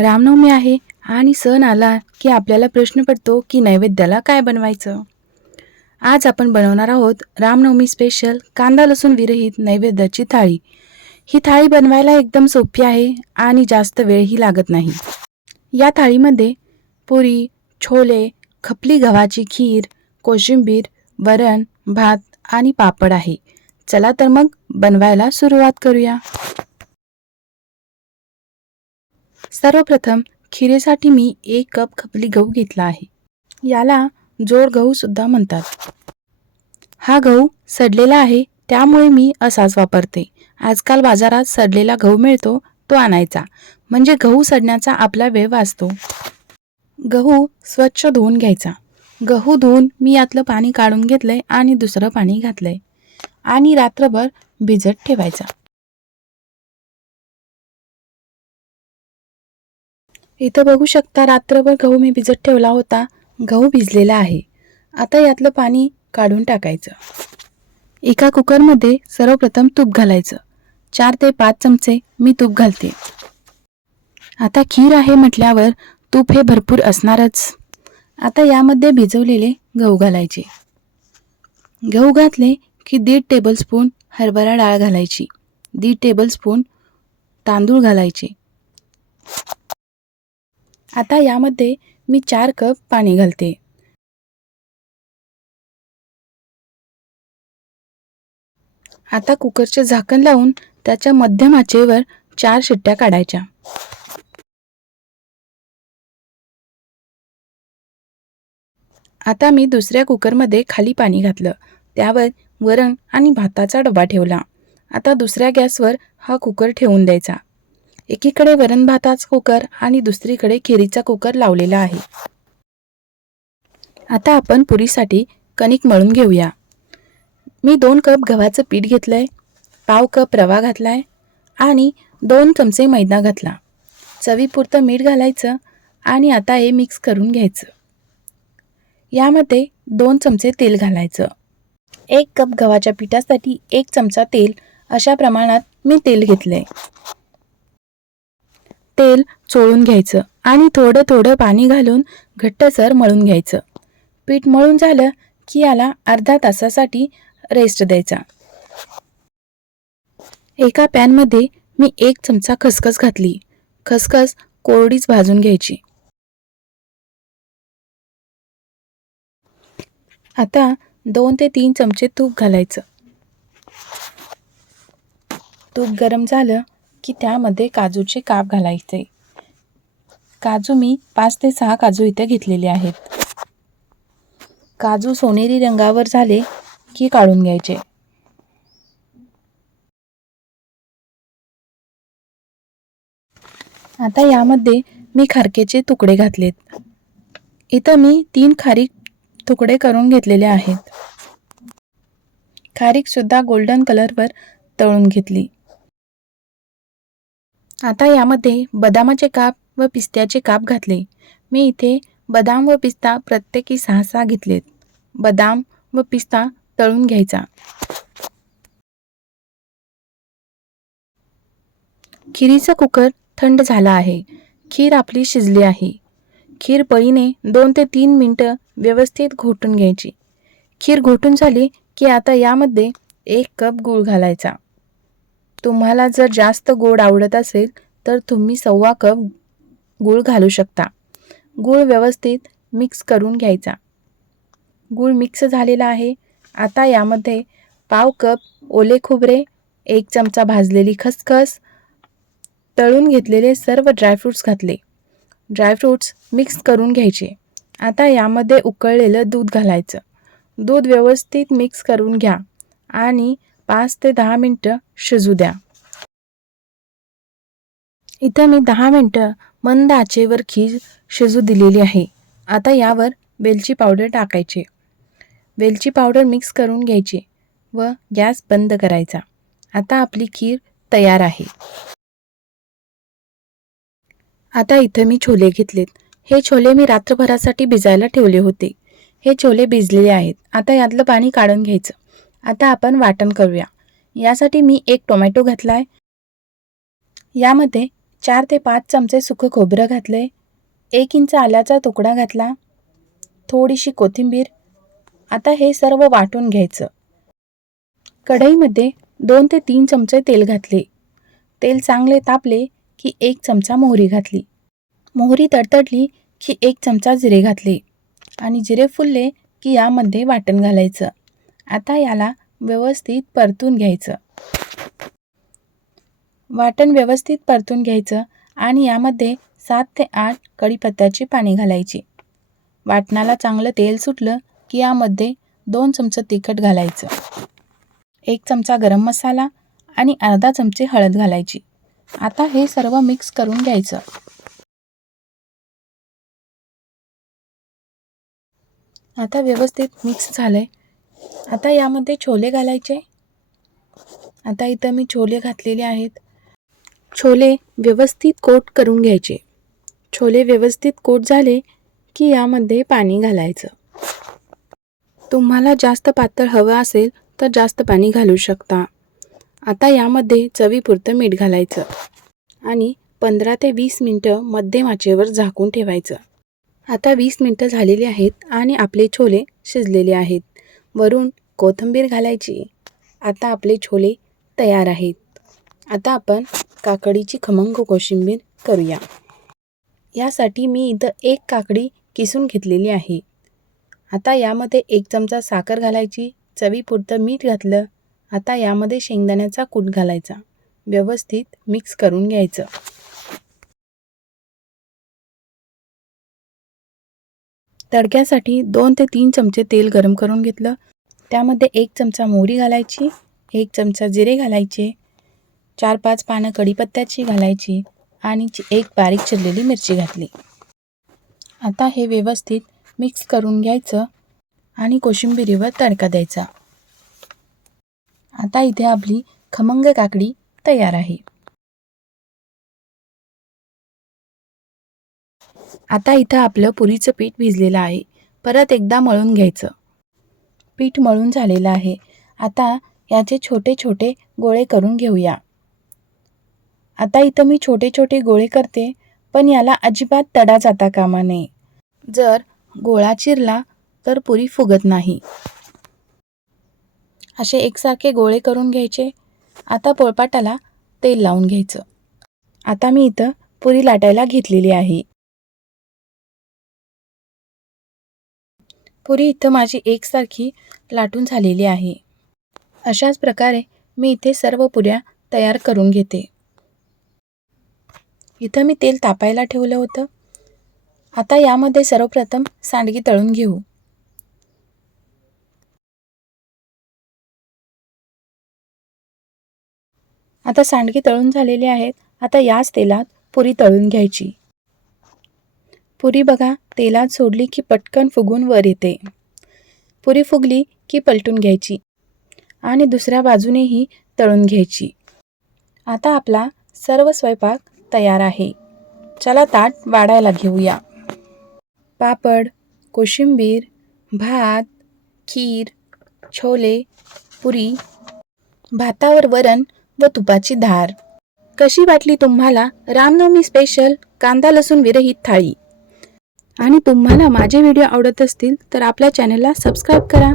रामनवमी आहे आणि सण आला की आपल्याला प्रश्न पडतो की नैवेद्याला काय बनवायचं. आज आपण बनवणार आहोत रामनवमी स्पेशल कांदा लसूण विरहित नैवेद्याची थाळी. ही थाळी बनवायला एकदम सोपी आहे आणि जास्त वेळही लागत नाही. या थाळीमध्ये पुरी, छोले, खपली गव्हाची खीर, कोशिंबीर, वरण, भात आणि पापड आहे. चला तर मग बनवायला सुरुवात करूया. सर्वप्रथम खिरेसाठी मी 1 कप खपली गहू घेतला आहे. याला जोड गहू सुद्धा म्हणतात. हा गहू सडलेला आहे त्यामुळे मी असाच वापरते. आजकाल बाजारात सडलेला गहू मिळतो तो आणायचा, म्हणजे गहू सडण्याचा आपला वेळ वाचतो. गहू स्वच्छ धुवून घ्यायचा. गहू धुवून मी यातलं पाणी काढून घेतलंय आणि दुसरं पाणी घातलंय आणि रात्रभर भिजत ठेवायचा. इथं बघू शकता रात्रभर गहू मी भिजत ठेवला होता. गहू भिजलेला आहे. आता यातलं पाणी काढून टाकायचं. एका कुकरमध्ये सर्वप्रथम तूप घालायचं. 4 ते 5 चमचे मी तूप घालते. आता खीर आहे म्हटल्यावर तूप हे भरपूर असणारच. आता यामध्ये भिजवलेले गहू घालायचे. गहू घातले की 1.5 टेबलस्पून हरभरा डाळ घालायची. 1.5 टेबलस्पून तांदूळ घालायचे. आता यामध्ये मी 4 कप पाणी घालते. आता कुकरचे झाकण लावून त्याच्या मध्यम आचेवर 4 शिट्ट्या काढायच्या. आता मी दुसऱ्या कुकरमध्ये खाली पाणी घातलं. त्यावर वरण आणि भाताचा डबा ठेवला. आता दुसऱ्या गॅसवर हा कुकर ठेवून द्यायचा. एकीकडे वरण भाताचा कुकर आणि दुसरीकडे खिरीचा कुकर लावलेला आहे. आता आपण पुरीसाठी कणिक मळून घेऊया. मी 2 कप गव्हाचं पीठ घेतलंय, पाव कप रवा घातलाय आणि 2 चमचे मैदा घातला. चवीपुरतं मीठ घालायचं आणि आता हे मिक्स करून घ्यायचं. यामध्ये 2 चमचे तेल घालायचं. 1 कप गव्हाच्या पिठासाठी 1 चमचा तेल अशा प्रमाणात मी तेल घेतलंय. तेल चोळून घ्यायचं आणि थोडं थोडं पाणी घालून घट्टसर मळून घ्यायचं. पीठ मळून झालं की याला अर्धा तासासाठी रेस्ट द्यायचा. एका पॅनमध्ये मी 1 चमचा खसखस घातली. खसखस कोरडीच भाजून घ्यायची. आता 2 ते 3 चमचे तूप घालायचं. तूप गरम झालं की त्यामध्ये काजूचे काप घालायचे. काजू मी 5 ते 6 काजू इथे घेतलेले आहेत. काजू सोनेरी रंगावर झाले की काढून घ्यायचे. आता यामध्ये मी खारकेचे तुकडे घातलेत. इथं मी 3 खारीक तुकडे करून घेतलेले आहेत. खारीक सुद्धा गोल्डन कलरवर तळून घेतली. आता यामध्ये बदामाचे काप व पिस्त्याचे काप घातले. मी इथे बदाम व पिस्ता प्रत्येकी 6-6 घेतलेत. बदाम व पिस्ता तळून घ्यायचा. खिरीचा कुकर थंड झाला आहे. खीर आपली शिजली आहे. खीर पळीने 2 ते 3 मिनिटं व्यवस्थित घोटून घ्यायची. खीर घोटून झाली की आता यामध्ये 1 कप गूळ घालायचा. तुम्हाला जर जास्त गोड आवडत असेल तर तुम्ही 1.25 कप गूळ घालू शकता. गूळ व्यवस्थित मिक्स करून घ्यायचा. गूळ मिक्स झालेला आहे. आता यामध्ये पाव कप ओले खोबरे, 1 चमचा भाजलेली खसखस, तळून घेतलेले सर्व ड्रायफ्रूट्स घातले. ड्रायफ्रूट्स मिक्स करून घ्यायचे. आता यामध्ये उकळलेलं दूध घालायचं. दूध व्यवस्थित मिक्स करून घ्या आणि 5 ते 10 मिनिटं शिजू द्या. इथं मी 10 मिनिटं मंद आचेवर खीर शिजू दिलेली आहे. आता यावर वेलची पावडर टाकायची. वेलची पावडर मिक्स करून घ्यायची व गॅस बंद करायचा. आता आपली खीर तयार आहे. आता इथं मी छोले घेतलेत. हे छोले मी रात्रभरासाठी भिजायला ठेवले होते. हे छोले भिजलेले आहेत. आता यातलं पाणी काढून घ्यायचं. आता आपण वाटण करूया. यासाठी मी 1 टोमॅटो घातलाय. यामध्ये 4 ते 5 चमचे सुकं खोबरं घातले, 1 इंच आल्याचा तुकडा घातला, थोडीशी कोथिंबीर. आता हे सर्व वाटून घ्यायचं. कढईमध्ये 2 ते 3 चमचे तेल घातले. तेल चांगले तापले की 1 चमचा मोहरी घातली. मोहरी तडतडली की 1 चमचा जिरे घातले आणि जिरे फुलले की यामध्ये वाटण घालायचं. आता याला व्यवस्थित परतून घ्यायचं. वाटण व्यवस्थित परतून घ्यायचं आणि यामध्ये 7 ते 8 कढीपत्त्याची पाने घालायची. वाटणाला चांगलं तेल सुटलं की यामध्ये 2 चमचे तिखट घालायचं, 1 चमचा गरम मसाला आणि अर्धा चमचे हळद घालायची. आता हे सर्व मिक्स करून घ्यायचं. आता व्यवस्थित मिक्स झालंय. आता यामध्ये छोले घालायचे. आता इथं मी छोले घातलेले आहेत. छोले व्यवस्थित कोट करून घ्यायचे. छोले व्यवस्थित कोट झाले की यामध्ये पाणी घालायचं. तुम्हाला जास्त पातळ हवं असेल तर जास्त पाणी घालू शकता. आता यामध्ये चवीपुरतं मीठ घालायचं आणि 15 ते 20 मिनिटं मध्यम आचेवर झाकून ठेवायचं. आता 20 मिनिटं झालेली आहेत आणि आपले छोले शिजलेले आहेत. वरून कोथिंबीर घालायची. आता आपले छोले तयार आहेत. आता आपण काकडीची खमंग कोशिंबीर करूया. यासाठी मी इथं 1 काकडी किसून घेतलेली आहे. आता यामध्ये 1 चमचा साखर घालायची, चवीपुरतं मीठ घातलं. आता यामध्ये शेंगदाण्याचा कूट घालायचा. व्यवस्थित मिक्स करून घ्यायचं. तडक्यासाठी 2 ते 3 चमचे तेल गरम करून घेतलं. त्यामध्ये 1 चमचा मोहरी घालायची, 1 चमचा जिरे घालायचे, 4-5 पानं कढीपत्त्याची घालायची आणि 1 बारीक चिरलेली मिरची घातली. आता हे व्यवस्थित मिक्स करून घ्यायचं आणि कोशिंबिरीवर तडका द्यायचा. आता इथे आपली खमंग काकडी तयार आहे. आता इथं आपलं पुरीचं पीठ भिजलेलं आहे. परत एकदा मळून घ्यायचं. पीठ मळून झालेलं आहे. आता याचे छोटे छोटे गोळे करून घेऊया. आता इथं मी छोटे छोटे गोळे करते, पण याला अजिबात तडा जाता कामा नये. जर गोळा चिरला तर पुरी फुगत नाही. असे एकसारखे गोळे करून घ्यायचे. आता पोळपाटाला तेल लावून घ्यायचं. आता मी इथं पुरी लाटायला घेतलेली आहे. पुरी इथं माझी एकसारखी लाटून झालेली आहे. अशाच प्रकारे मी इथे सर्व पुऱ्या तयार करून घेते. इथं मी तेल तापायला ठेवलं होतं. आता यामध्ये सर्वप्रथम सांडगी तळून घेऊ. आता सांडगी तळून झालेली आहेत. आता याच तेलात पुरी तळून घ्यायची. पुरी बघा तेलात सोडली की पटकन फुगून वर येते. पुरी फुगली की पलटून घ्यायची आणि दुसऱ्या बाजूनेही तळून घ्यायची. आता आपला सर्व स्वयंपाक तयार आहे. चला ताट वाढायला घेऊया. पापड, कोशिंबीर, भात, खीर, छोले, पुरी, भातावर वरण व तुपाची धार. कशी वाटली तुम्हाला रामनवमी स्पेशल कांदा लसूण विरहित थाळी? आणि तुम्हाला माझे व्हिडिओ आवडत असतील तर आपल्या चॅनलला सबस्क्राईब करा.